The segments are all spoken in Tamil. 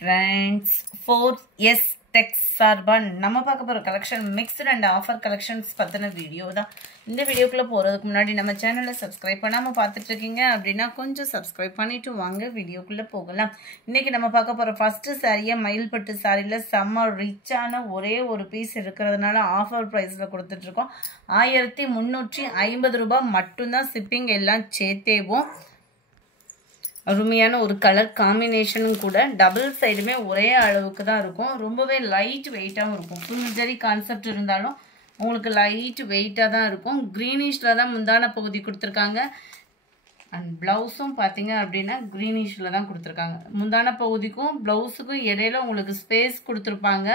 Friends, 4S Tech சார்பான் நம்ம பார்க்க போற collection mixed and offer collections பத்தின வீடியோ தான். இந்த வீடியோக்குள்ள போறதுக்கு முன்னாடி நம்ம சேனலை சப்ஸ்கிரைப் பண்ணாம பார்த்துட்டு இருக்கீங்க அப்படின்னா கொஞ்சம் சப்ஸ்கிரைப் பண்ணிட்டு வாங்க வீடியோக்குள்ள போகலாம். இன்னைக்கு நம்ம பார்க்க போற ஃபர்ஸ்ட் சாரியா மயில்பட்டு சாரியில செம்ம ரிச்சான ஒரே ஒரு பீஸ் இருக்கிறதுனால ஆஃபர் பிரைஸ்ல கொடுத்துட்டு இருக்கோம். 1350 ரூபாய் மட்டும்தான். ஷிப்பிங் எல்லாம் சேர்த்தேவும். அருமையான ஒரு கலர் காம்பினேஷனும் கூட. டபுள் சைடுமே ஒரே அளவுக்கு தான் இருக்கும். ரொம்பவே லைட் வெயிட்டாகவும் இருக்கும். ஃபுல் ஜரி கான்செப்ட் இருந்தாலும் உங்களுக்கு லைட் வெயிட்டாக தான் இருக்கும். க்ரீனிஷில் தான் முந்தான பகுதி கொடுத்துருக்காங்க. அண்ட் ப்ளவுஸும் பார்த்தீங்க அப்படின்னா க்ரீனிஷில் தான் கொடுத்துருக்காங்க. முந்தான பகுதிக்கும் ப்ளவுஸுக்கும் இடையில உங்களுக்கு ஸ்பேஸ் கொடுத்துருப்பாங்க.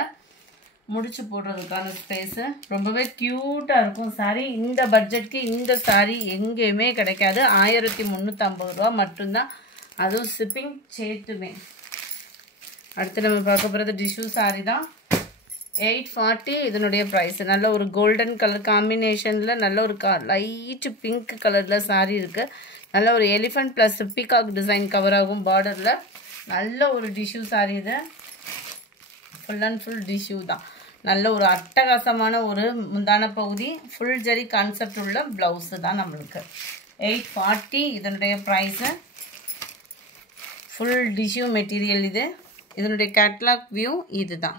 முடிச்சு போடுறதுக்கான ஸ்பேஸு ரொம்பவே க்யூட்டாக இருக்கும் சாரீ. இந்த பட்ஜெட்க்கு இந்த சாரீ எங்கேயுமே கிடைக்காது. 1350 ரூபா மட்டும்தான். அதுவும் ஷிப்பிங் சேர்த்துமே. அடுத்து நம்ம பார்க்க போகிறது டிஷ்யூ சாரீ தான். 840 இதனுடைய ப்ரைஸ். நல்ல ஒரு கோல்டன் கலர் காம்பினேஷனில் நல்ல ஒரு லைட் பிங்க் கலரில் சாரீ இருக்குது. நல்ல ஒரு elephant plus peacock design cover ஆகும் பார்டரில். நல்ல ஒரு டிஷ்யூ சாரீ இது. ஃபுல் அண்ட் ஃபுல் டிஷ்யூ தான். நல்ல ஒரு அட்டகாசமான ஒரு முந்தான பகுதி. ஃபுல் ஜரி கான்செப்ட் உள்ள ப்ளவுஸு தான் நம்மளுக்கு. 840 இதனுடைய ப்ரைஸு. ஃபுல் டிஷ்யூ மெட்டீரியல் இது. இதனுடைய கேட்லாக் வியூ இது தான்.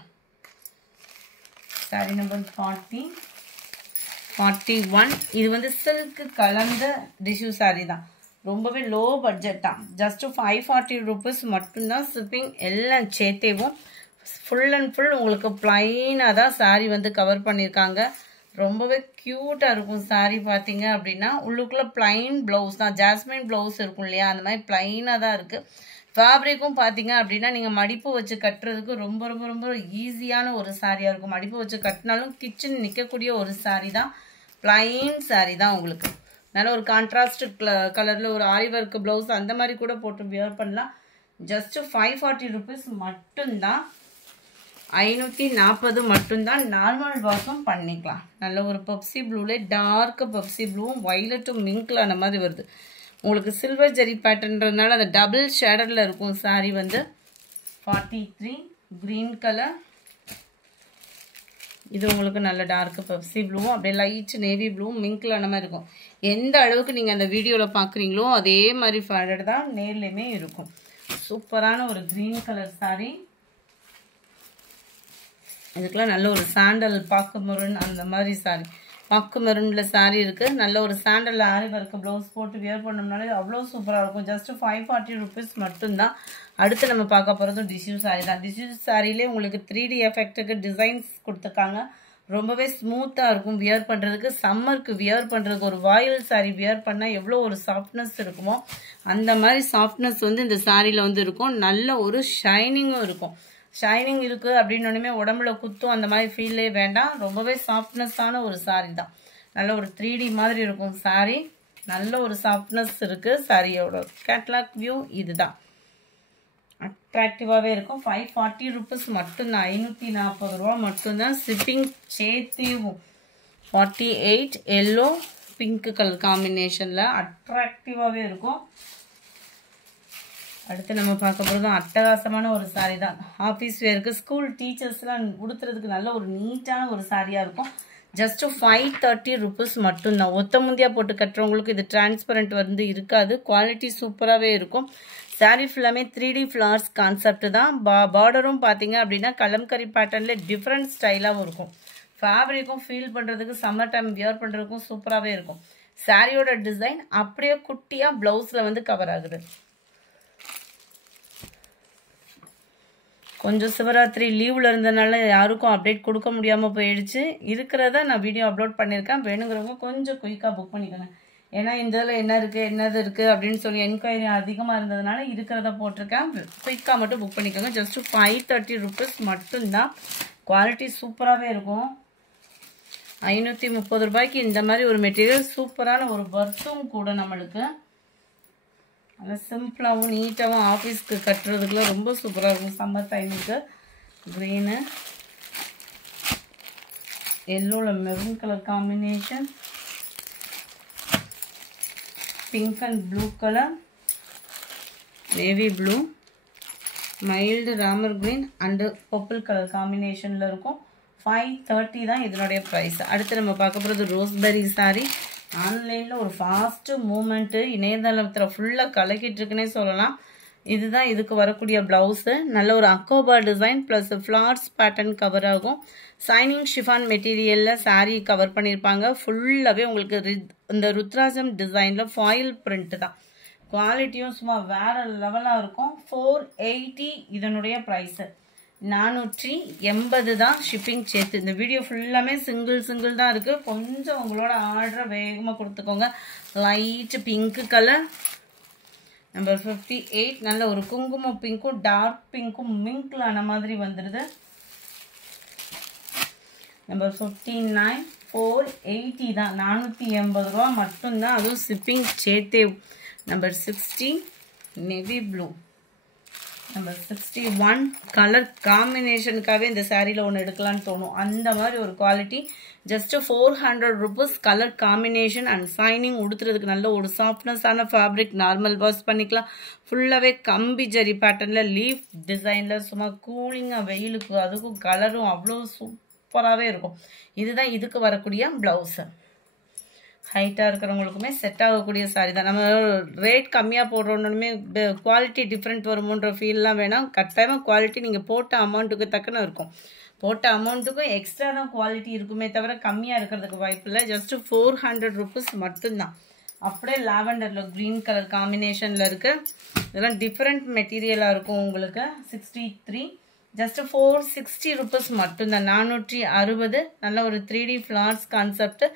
Sorry number 40 41. இது வந்து சில்க்கு கலந்த டிஷ்யூ சாரி தான். ரொம்பவே லோ பட்ஜெட் தான். ஜஸ்ட் 540 ருபீஸ் மட்டும்தான். ஷிப்பிங் எல்லாம் சேர்த்தேவும். ஃபுல் அண்ட் ஃபுல் உங்களுக்கு பிளைனாக தான் சாரீ வந்து கவர் பண்ணியிருக்காங்க. ரொம்பவே க்யூட்டாக இருக்கும் சாரீ பார்த்தீங்க அப்படின்னா. உள்ளுக்குள்ளே பிளைன் ப்ளவுஸ் தான். ஜாஸ்மின் ப்ளவுஸ் இருக்கும் இல்லையா, அந்த மாதிரி பிளைனாக தான் இருக்குது. ஃபேப்ரிக்கும் பார்த்தீங்க அப்படின்னா நீங்கள் மடிப்பு வச்சு கட்டுறதுக்கு ரொம்ப ரொம்ப ரொம்ப ஈஸியான ஒரு சாரியாக இருக்கும். மடிப்பு வச்சு கட்டினாலும் கிச்சன் நிற்கக்கூடிய ஒரு சாரீ தான். பிளைன் சாரீ தான் உங்களுக்கு. நல்ல ஒரு கான்ட்ராஸ்ட் கலரில் ஒரு ஆரி ஒர்க் ப்ளவுஸ் அந்த மாதிரி கூட போட்டு வியர் பண்ணலாம். ஜஸ்ட்டு 540 ருபீஸ் மட்டும்தான். 540 மட்டும்தான். நார்மல் வாஷும் பண்ணிக்கலாம். நல்ல ஒரு பப்சி ப்ளூலே டார்க் பப்சி ப்ளூவும் வைலட்டும் மிங்க்ல அந்த மாதிரி வருது. உங்களுக்கு சில்வர் ஜெரி பேட்டர்ன்றதுனால அந்த டபுள் ஷேடரில் இருக்கும் சாரீ வந்து. 43 க்ரீன் கலர். இது உங்களுக்கு நல்ல டார்க் பப்சி ப்ளூவும் அப்படியே லைட் நேவி ப்ளூவும் மிங்க்ல அந்த மாதிரி இருக்கும். எந்த அளவுக்கு நீங்கள் அந்த வீடியோவில் பார்க்குறீங்களோ அதே மாதிரி ஃபேடட் தான் நேர்லையுமே இருக்கும். சூப்பரான ஒரு க்ரீன் கலர் சாரீ. இதுக்கெல்லாம் நல்ல ஒரு சாண்டல் பாக்கு மெரூன் அந்த மாதிரி சாரீ. பாக்கு மெரூனில் சாரீ இருக்குது. நல்ல ஒரு சாண்டல் ஆரி ஒர்க் ப்ளவுஸ் போட்டு வியர் பண்ணோம்னாலே அவ்வளோ சூப்பராக இருக்கும். ஜஸ்ட் 540 ருபீஸ் மட்டும்தான். அடுத்து நம்ம பார்க்க போகிறதும் டிஷ்யூ சாரீ தான். டிஷ்யூ சாரீலே உங்களுக்கு 3D எஃபெக்ட்டுக்கு டிசைன்ஸ் கொடுத்துருக்காங்க. ரொம்பவே ஸ்மூத்தாக இருக்கும் வியர் பண்ணுறதுக்கு. சம்மருக்கு வியர் பண்ணுறதுக்கு ஒரு வாயில் சாரீ வியர் பண்ணால் எவ்வளோ ஒரு சாஃப்ட்னஸ் இருக்குமோ அந்த மாதிரி சாஃப்ட்னஸ் வந்து இந்த சாரியில் வந்து இருக்கும். நல்ல ஒரு ஷைனிங்கும் இருக்கும். ஷைனிங் இருக்குது அப்படின்னோடனே உடம்புல குத்தும் அந்த மாதிரி ஃபீல்லே வேண்டாம். ரொம்பவே சாஃப்ட்னஸ்ஸான ஒரு சாரீ தான். நல்ல ஒரு 3D மாதிரி இருக்கும் சாரீ. நல்ல ஒரு சாஃப்ட்னஸ் இருக்குது. சாரியோட கேட்லாக் வியூ இது தான். அட்ராக்டிவாகவே இருக்கும். 540 ருபீஸ் மட்டும்தான். 540 ரூபா மட்டும்தான். ஷிப்பிங் சேர்த்திவும். 48 எல்லோ பிங்க் கலர் காம்பினேஷனில் அட்ராக்டிவாகவே இருக்கும். அடுத்து நம்ம பார்க்க போகிறதும் அட்டகாசமான ஒரு சாரீ தான். ஆஃபீஸ் வேருக்கு ஸ்கூல் டீச்சர்ஸ்லாம் உடுத்துறதுக்கு நல்ல ஒரு நீட்டான ஒரு சாரியாக இருக்கும். ஜஸ்ட்டு 530 ருபீஸ் மட்டும்தான். ஒத்த முந்தியாக போட்டு கட்டுறவங்களுக்கு இது டிரான்ஸ்பரண்ட் வந்து இருக்காது. குவாலிட்டி சூப்பராகவே இருக்கும். சாரீ ஃபுல்லாமே 3D ஃப்ளார்ஸ் கான்செப்ட் தான். பார்டரும் பார்த்தீங்க அப்படின்னா கலம்கரி பேட்டர்னில் டிஃப்ரெண்ட் ஸ்டைலாகவும் இருக்கும். ஃபேப்ரிக்கும் ஃபீல் பண்ணுறதுக்கு சம்மர் டைம் வியர் பண்ணுறதுக்கும் சூப்பராகவே இருக்கும். சாரியோட டிசைன் அப்படியே குட்டியாக ப்ளவுஸில் வந்து கவர் ஆகுது. கொஞ்சம் சிவராத்திரி லீவில் இருந்ததுனால யாருக்கும் அப்டேட் கொடுக்க முடியாமல் போயிடுச்சு. இருக்கிறத நான் வீடியோ அப்லோட் பண்ணியிருக்கேன். வேணுங்கிறவங்க கொஞ்சம் குயிக்காக புக் பண்ணிக்கோங்க. ஏன்னா இந்த இதில் என்ன இருக்குது என்னது இருக்குது அப்படின்னு சொல்லி என்கொயரி அதிகமாக இருந்ததுனால இருக்கிறத போட்டிருக்கேன். குயிக்காக மட்டும் புக் பண்ணிக்கோங்க. ஜஸ்ட்டு 530 ருபீஸ் மட்டும்தான். குவாலிட்டி சூப்பராகவே இருக்கும். 530 ரூபாய்க்கு இந்த மாதிரி ஒரு மெட்டீரியல் சூப்பரான ஒரு ஒர்க்கும் கூட நம்மளுக்கு. நல்லா சிம்பிளாகவும் நீட்டாகவும் ஆஃபீஸ்க்கு கட்டுறதுக்குலாம் ரொம்ப சூப்பராக இருக்கும். சம்மர் டைமுக்கு க்ரீனு எல்லோவில் maroon colour combination. Pink and blue colour, navy blue, mild Ramar green and purple colour காம்பினேஷனில் இருக்கும். 530 தான் இதனுடைய ப்ரைஸ். அடுத்து நம்ம பார்க்க போகிறது ரோஸ்பெரி சாரீ. ஆன்லைனில் ஒரு ஃபாஸ்ட்டு மூமெண்ட்டு, இணையதளத்தில் ஃபுல்லாக கலக்கிட்டு இருக்குன்னே சொல்லலாம். இதுதான் இதுக்கு வரக்கூடிய ப்ளவுஸு. நல்ல ஒரு அக்கோபா design plus flowers pattern cover ஆகும். சைனிங் ஷிஃபான் மெட்டீரியலில் சாரீ கவர் பண்ணியிருப்பாங்க. ஃபுல்லாகவே உங்களுக்கு இந்த ருத்ராஜம் டிசைனில் ஃபாயில் பிரிண்ட்டு தான். குவாலிட்டியும் சும்மா வேறு லெவலாக இருக்கும். 480 இதனுடைய ப்ரைஸு. 480 தான் ஷிப்பிங் சேர்த்து. இந்த வீடியோ ஃபுல்லாமே சிங்கிள் தான் இருக்குது. கொஞ்சம் உங்களோட ஆர்டரை வேகமாக கொடுத்துக்கோங்க. Light pink colour number 58. நல்ல ஒரு குங்குமம் பிங்க்கும் டார்க் பிங்க்கும் மிங்க்ல ஆன மாதிரி வந்துடுது. நம்பர் 59. 480 தான். 480 ரூபா மட்டும்தான், அதுவும் ஷிப்பிங் சேர்த்தே. Number 60 navy blue. Number 61 colour காம்பினேஷனுக்காகவே இந்த சாரியில் ஒன்று எடுக்கலான்னு தோணும். அந்த மாதிரி ஒரு quality. Just 400 rupees. Colour combination and shining. உடுத்துறதுக்கு நல்ல ஒரு சாஃப்ட்னஸான ஃபேப்ரிக். நார்மல் வாஷ் பண்ணிக்கலாம். ஃபுல்லாகவே கம்பி ஜரி பேட்டர்னில் லீஃப் டிசைனில் சும்மா கூலிங்காக வெயிலுக்கு அதுக்கும் கலரும் அவ்வளோ சூப்பராகவே இருக்கும். இதுதான் இதுக்கு வரக்கூடிய ப்ளவுஸு. ஹைட்டாக இருக்கிறவங்களுக்குமே செட் ஆகக்கூடிய சாரி தான். நம்ம ரேட் கம்மியாக போடுறோன்னுமே குவாலிட்டி டிஃப்ரெண்ட் வருமோன்ற ஃபீல்லாம் வேணாம். கட்டாயமாக குவாலிட்டி நீங்கள் போட்ட அமௌண்ட்டுக்கு தக்கன இருக்கும். போட்ட அமௌண்ட்டுக்கும் எக்ஸ்ட்ரா தான் குவாலிட்டி இருக்குமே தவிர கம்மியாக இருக்கிறதுக்கு வாய்ப்பு இல்லை. ஜஸ்ட்டு 400 rupees மட்டும்தான். அப்படியே லாவெண்டரில் க்ரீன் கலர் காம்பினேஷனில் இருக்குது. இதெல்லாம் டிஃப்ரெண்ட் மெட்டீரியலாக இருக்கும் உங்களுக்கு. 63 ஜஸ்ட்டு 460 rupees மட்டும்தான். 460. நல்ல ஒரு 3D ஃப்ளார்ஸ் கான்செப்ட்.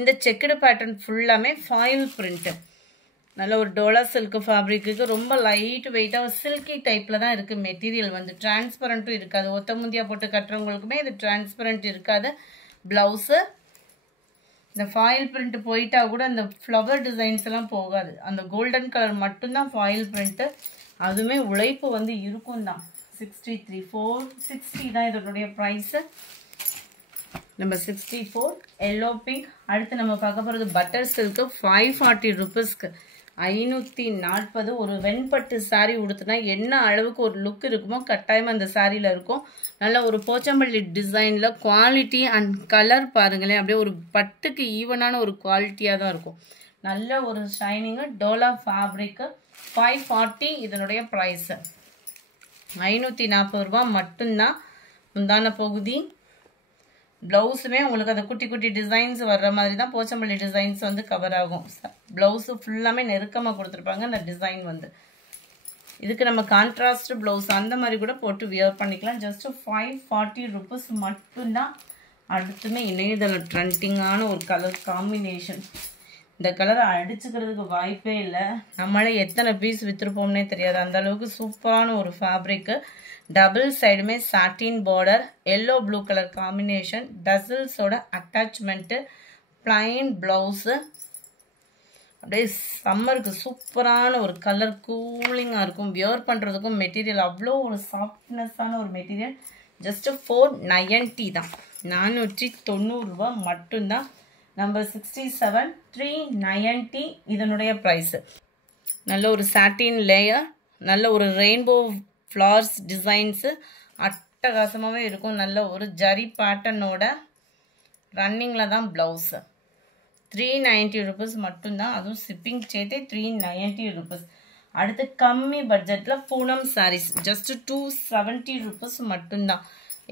இந்த செக்குடு பேட்டர்ன் ஃபுல்லாமே ஃபாயில் பிரிண்ட்டு. நல்ல ஒரு டோலா சில்க் ஃபேப்ரிக்கு ரொம்ப லைட் வெயிட்டாக சில்கி டைப்பில் தான் இருக்குது. மெட்டீரியல் வந்து டிரான்ஸ்பரண்ட்டும் இருக்காது. ஒத்த முந்தியாக போட்டு கட்டுறவங்களுக்குமே இது டிரான்ஸ்பரண்ட் இருக்காது. ப்ளவுஸு இந்த ஃபாயில் பிரிண்ட் போயிட்டா கூட அந்த ஃப்ளவர் டிசைன்ஸ் எல்லாம் போகாது. அந்த கோல்டன் கலர் மட்டும்தான் ஃபாயில் பிரிண்ட்டு. அதுவுமே உழைப்பு வந்து இருக்கும் தான். 63. 460 தான் இதனுடைய ப்ரைஸு. Number 64 yellow pink. அடுத்து நம்ம பார்க்க போகிறது பட்டர் சில்க்கு. 540 rupeesக்கு 540. ஒரு வெண்பட்டு சாரீ உடுத்துனா என்ன அளவுக்கு ஒரு லுக் இருக்குமோ கட்டாயமாக அந்த சாரியில் இருக்கும். நல்ல ஒரு போச்சம்பள்ளி டிசைனில் குவாலிட்டி அண்ட் கலர் பாருங்களேன். அப்படியே ஒரு பட்டுக்கு ஈவனான ஒரு குவாலிட்டியாக தான் இருக்கும். நல்ல ஒரு ஷைனிங்கு டோலா ஃபேப்ரிக்கு. 540 இதனுடைய ப்ரைஸு. 540 ரூபா மட்டும்தான். முந்தான பகுதி ப்ளவுஸுமே உங்களுக்கு அந்த குட்டி குட்டி டிசைன்ஸ் வர்ற மாதிரி தான் போச்சம்பள்ளி டிசைன்ஸ் வந்து கவர் ஆகும். ப்ளவுஸு ஃபுல்லாமே நெருக்கமாக கொடுத்துருப்பாங்க. அந்த டிசைன் வந்து இதுக்கு நம்ம கான்ட்ராஸ்ட் ப்ளவுஸ் அந்த மாதிரி கூட போட்டு வியர் பண்ணிக்கலாம். ஜஸ்ட்டு 540 rupees மட்டும்தான். அடுத்துமே இணையதள ட்ரெண்டிங்கான ஒரு கலர் காம்பினேஷன். இந்த கலரை அடிச்சுக்கிறதுக்கு வாய்ப்பே இல்லை. நம்மளே எத்தனை பீஸ் விற்றுருப்போம்னே தெரியாது. அந்த அளவுக்கு சூப்பரான ஒரு ஃபேப்ரிக்கு. டபுள் சைடுமே satin border. Yellow blue colour combination. டசில்ஸோட அட்டாச்மெண்ட்டு. Plain blouse. அப்படியே சம்மருக்கு சூப்பரான ஒரு கலர் கூலிங்காக இருக்கும். வியர் பண்ணுறதுக்கும் மெட்டீரியல் அவ்வளோ ஒரு சாஃப்ட்னஸான ஒரு மெட்டீரியல். ஜஸ்ட்டு 490 தான். 490 ரூபா மட்டும்தான். நம்பர் 67 390 இதனுடைய ப்ரைஸு. நல்ல ஒரு சாட்டின் லேயர். நல்ல ஒரு ரெயின்போ ஃப்ளார்ஸ் டிசைன்ஸு அட்டகாசமாகவே இருக்கும். நல்ல ஒரு ஜரி பேட்டர்னோட ரன்னிங்கில் தான் ப்ளவுஸு. 390 rupees மட்டும்தான். அதுவும் ஷிப்பிங் சேர்த்தே 390 rupees. அடுத்து கம்மி பட்ஜெட்டில் பூனம் சாரீஸ். ஜஸ்ட்டு 270 rupees மட்டும்தான்.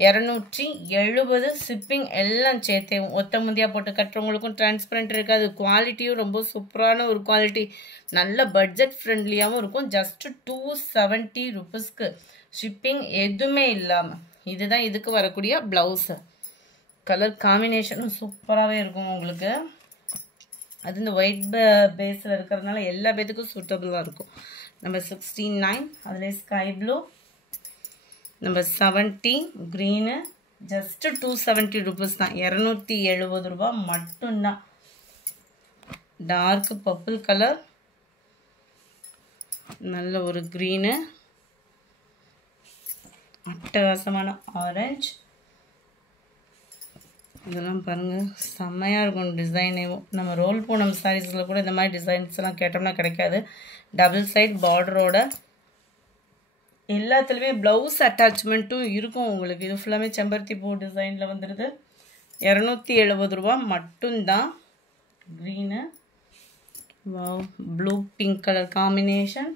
270 ஷிப்பிங் எல்லாம் சேர்த்தே. ஒத்த முந்தியாக போட்டு கட்டுறவங்களுக்கும் டிரான்ஸ்பரண்ட் இருக்காது. குவாலிட்டியும் ரொம்ப சூப்பரான ஒரு குவாலிட்டி. நல்ல பட்ஜெட் ஃப்ரெண்ட்லியாகவும் இருக்கும். ஜஸ்ட்டு 270 rupeesக்கு ஷிப்பிங் எதுவுமே இல்லாமல். இதுதான் இதுக்கு வரக்கூடிய ப்ளவுஸு. கலர் காம்பினேஷனும் சூப்பராகவே இருக்கும் உங்களுக்கு. அது இந்த ஒயிட் பேஸில் இருக்கிறதுனால எல்லா பேத்துக்கும் சூட்டபுளாக இருக்கும். நம்பர் 69 அதில் sky blue. Number 70 green. Just 270 rupees தான். 270 ரூபா மட்டும்தான். Dark purple colour. நல்ல ஒரு க்ரீனு. அட்டகாசமான ஆரஞ்சு. இதெல்லாம் பாருங்கள் செம்மையாக இருக்கும் டிசைனேவும். நம்ம ரோல் பூனம் சாரீஸில் கூட இந்த மாதிரி டிசைன்ஸ் எல்லாம் கேட்டோம்னா கிடைக்காது. டபுள் சைட் பார்டரோட எல்லாத்துலேயுமே ப்ளவுஸ் அட்டாச்மெண்ட்டும் இருக்கும் உங்களுக்கு. இது ஃபுல்லாமே செம்பருத்தி பூ டிசைனில் வந்துடுது. 270 ரூபா மட்டும்தான். Green, wow, blue pink colour combination,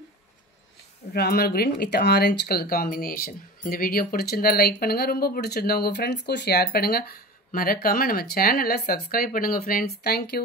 Ramar green with orange colour combination. இந்த வீடியோ பிடிச்சிருந்தா லைக் பண்ணுங்கள், ரொம்ப பிடிச்சிருந்தா உங்கள் ஃப்ரெண்ட்ஸ்க்கும் ஷேர் பண்ணுங்கள். மறக்காமல் நம்ம சேனலை சப்ஸ்கிரைப் பண்ணுங்கள் ஃப்ரெண்ட்ஸ். தேங்க்யூ.